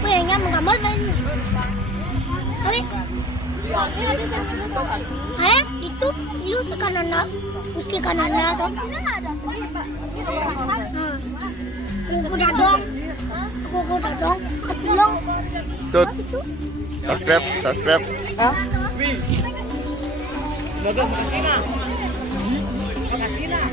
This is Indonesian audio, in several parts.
Kuenya menggambar banyak. Tapi Hayat itu lu kanan dah, mesti kanan dah tu. Kuku dadong, kepulung. Tut, subscribe. Hah? Bagus, makasih nak. Makasih nak.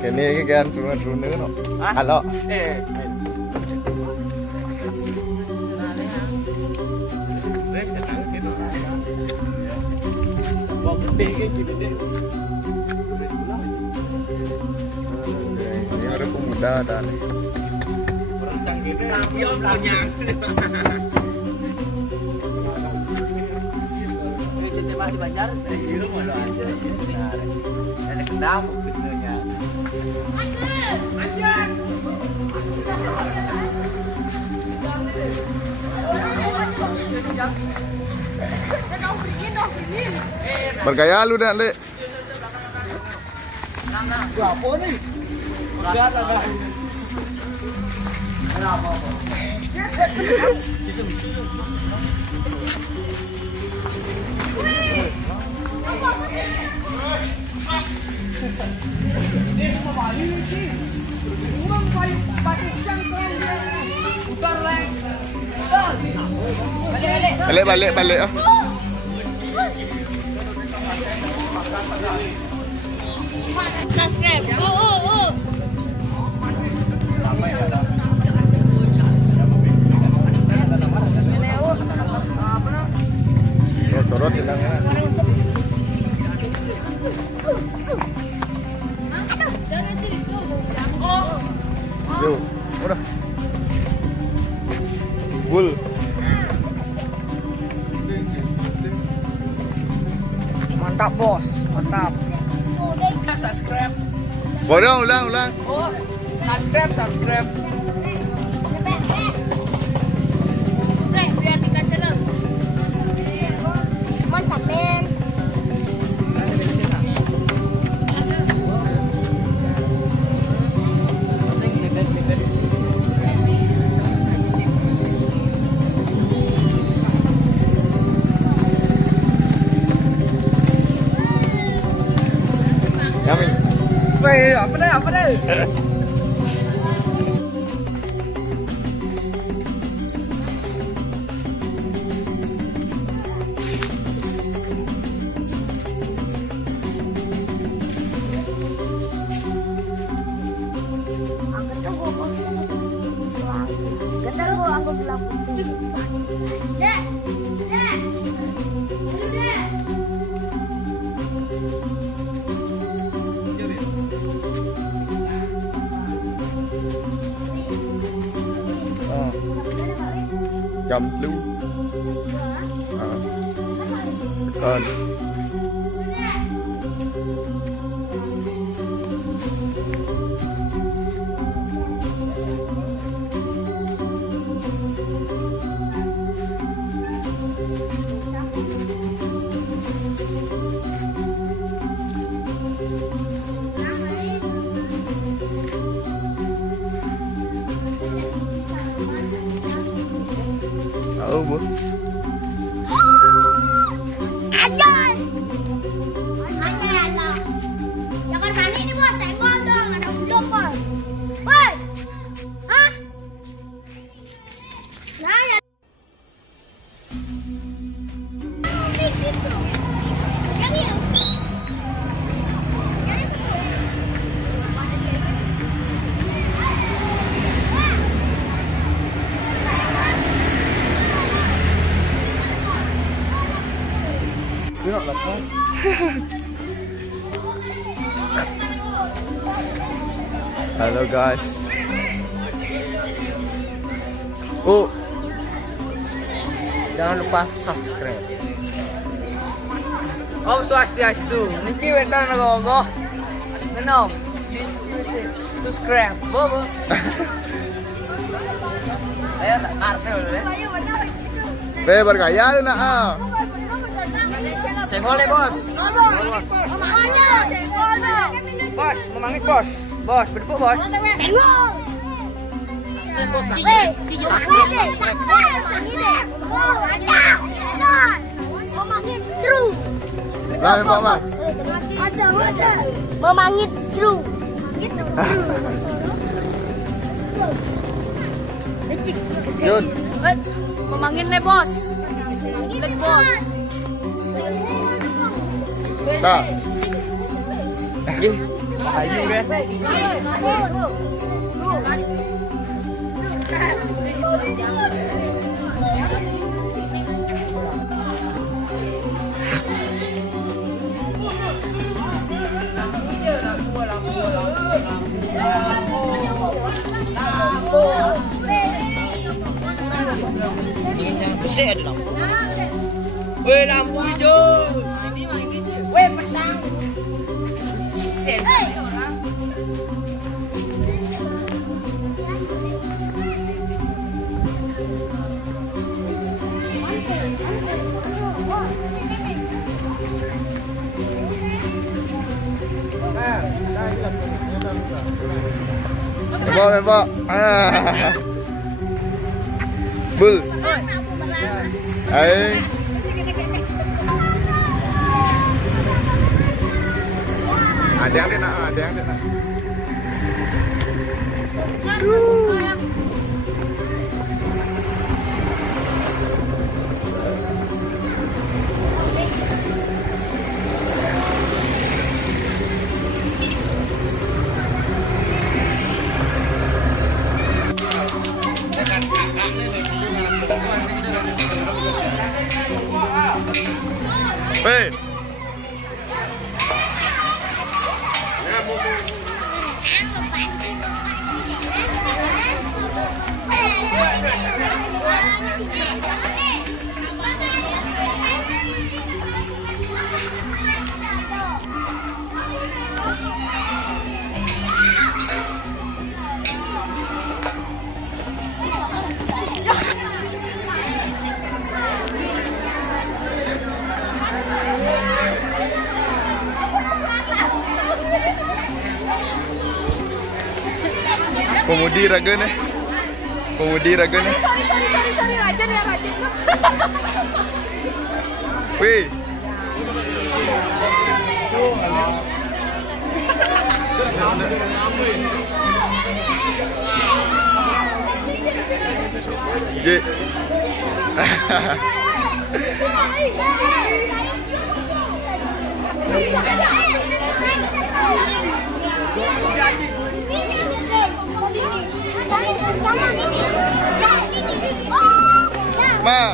Kini kan turun no. Halo. Ini ada pemuda dan di Banjar dari dulu malu aja ada kendam bisnisnya bergaya lu dah Dek. apa nih lihat apa ini semua balik sih. Kurang kayu pakai cangkang dia. Putar leh. Balik ah. Subscribe. Oh. Sorot hilangnya. Yo, udah. Bul. Mantap bos, mantap. Subscribe. Boleh ulang. Oh, subscribe. Biar kita channel. Mantap men. Yummy. Weh, apa deh? Aku bilang Dek. cầm lưu còn bố anh ơi anh nghe là jangan panik nih bos, senggol dong, ada udang bos. Woi, hah? Nah ya. Gitu. Yang ini. Halo guys. Oh, Jangan lupa subscribe. Om Swastiastu. Niki wedan nagogo. Neno. Subscribe. Bobo. Ayo tak arte dulu ya. bergaya lu nak ah. Senggol deh bos. Bos, memangit bos. Bos, berdepuk bos. Senggol. Bos, Memangit true. Lah, Pak Mak. Memangit true. Yun. Memangit nih bos. Memangit bos. Tak. Ayo deh. Besar ada lampu. Weh, lampu hijau. Ini mah ini. Weh, pedang. Tembak. Ah. Bul. Hai. Ada yang nak. Hei. Pemudi Ragana. Sorry, rajin ya rajin. Wih. Ye. Ma.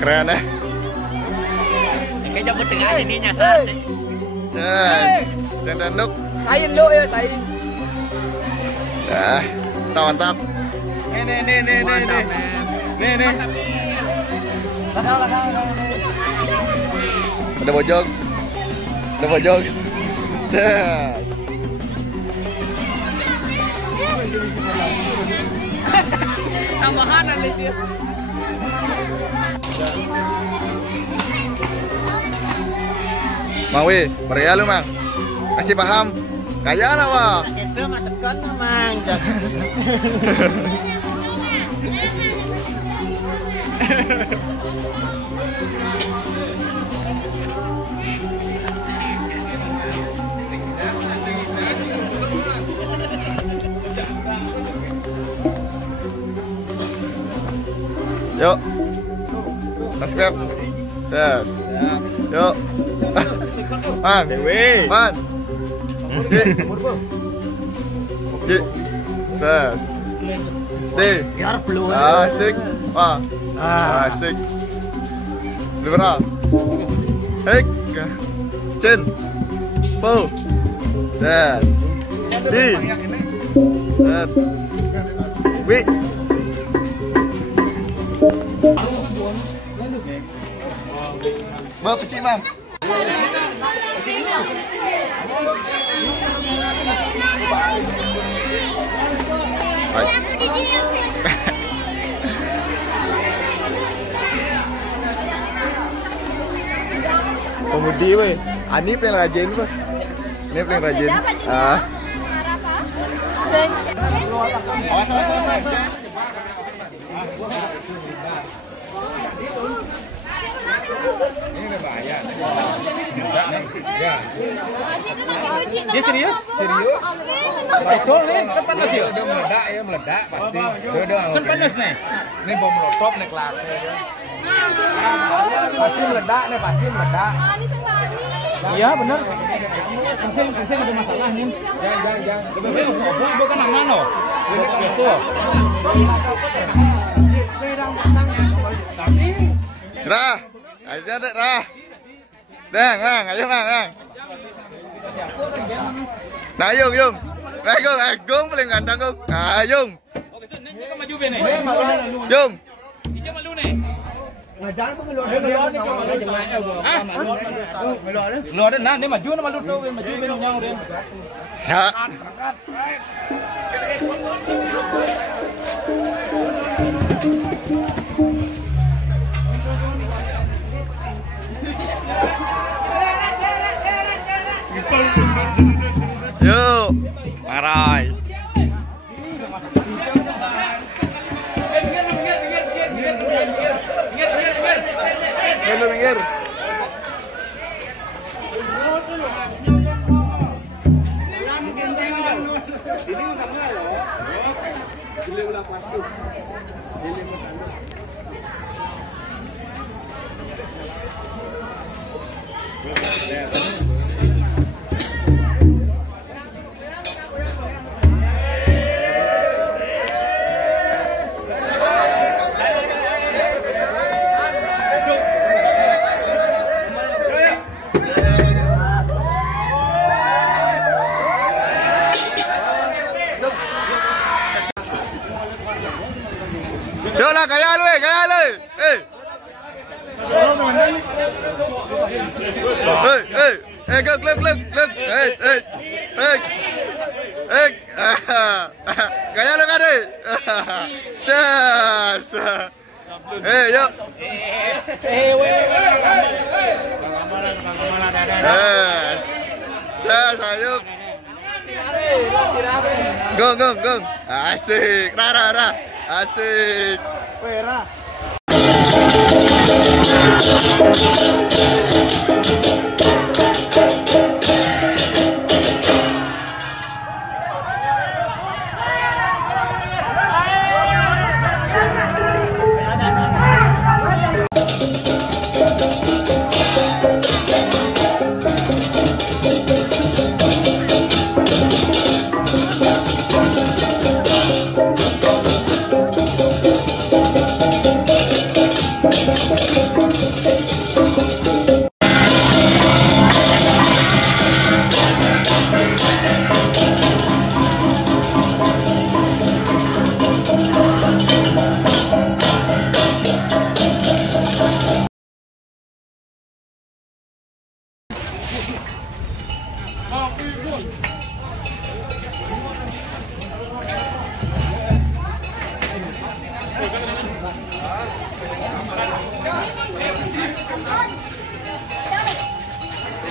Keren ya. Kayak jambut tengah ini nyasar sih. Yes. Yang tanduk. Sain do ya, sain. Dah. Mantap. Nih. Lakang. Ada bojong. Yes. Tambahan ada sih. Mang weh, berea lu mang. Kasih paham. Kaya lah wah. Itu masukkan mang. Yuk. Subscribe. Yes. Yuk. Man. Man. Ji. Yes. Biar belum. Asik. Wah. Asik. Libra. Hek. Chin. Po. Yes. Di. Yes. Wi. Mau kecil bang. Pemudi weh. Ani paling rajin tuh. Ini paling rajin. Awas. Ini udah bahaya. Enggak nih. Ya. Dia serius? Betul nih, kan panas ya. Dia meledak pasti. Kan panas nih. Ini bom molotov nih kelas. Pasti meledak. Iya benar. Pusing ada masalah nih. Jangan. Bukan mana? Ini biasa. Tapi Rah, aja deh Rah. Dang, ayo lang. Nah, Yung. Gong paling ganteng Gong. Ah, Yung. Oke, tuh nih kan maju bene. Yung. Ija malu nih. Lu ada nah, ini maju malu tuh, maju bene nyang den. Ya. Yuk, marai. Minggir. Yo lah, kaya lu. Glug. Kaya lu kan deh. Yuk. Ayo. Gong. Asik. Ra. Asik. Pera.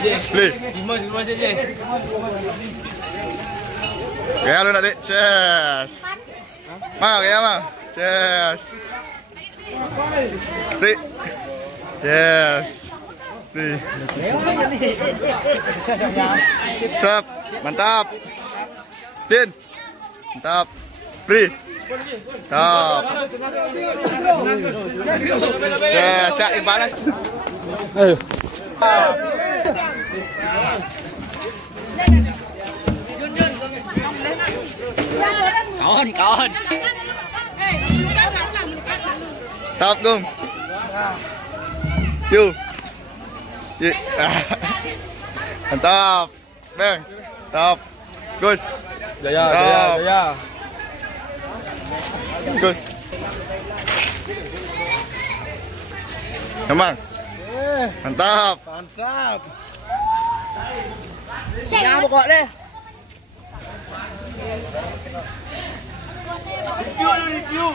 Beli. Lima saja. Kayak lu nak, Dik. Cheers. Mau ya, mau. Cheers. Beli. Cheers. Beli. Sep. Mantap. Din. Mantap. Beli. Mantap. Cak imbalas. Ayo. Kawan. Tap dong. Yuk. Mantap. Bang. Tap. Gus. Jaya. Gus. Emang. Mantap. Nah, pokok deh.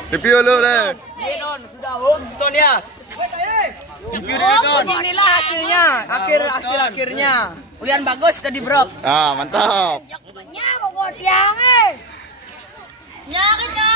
Review lu deh. Tonton ya. Inilah hasilnya, akhirnya. Ulian bagus tadi bro. Ah, mantap. Nya pokok tiang eh. Nya ke.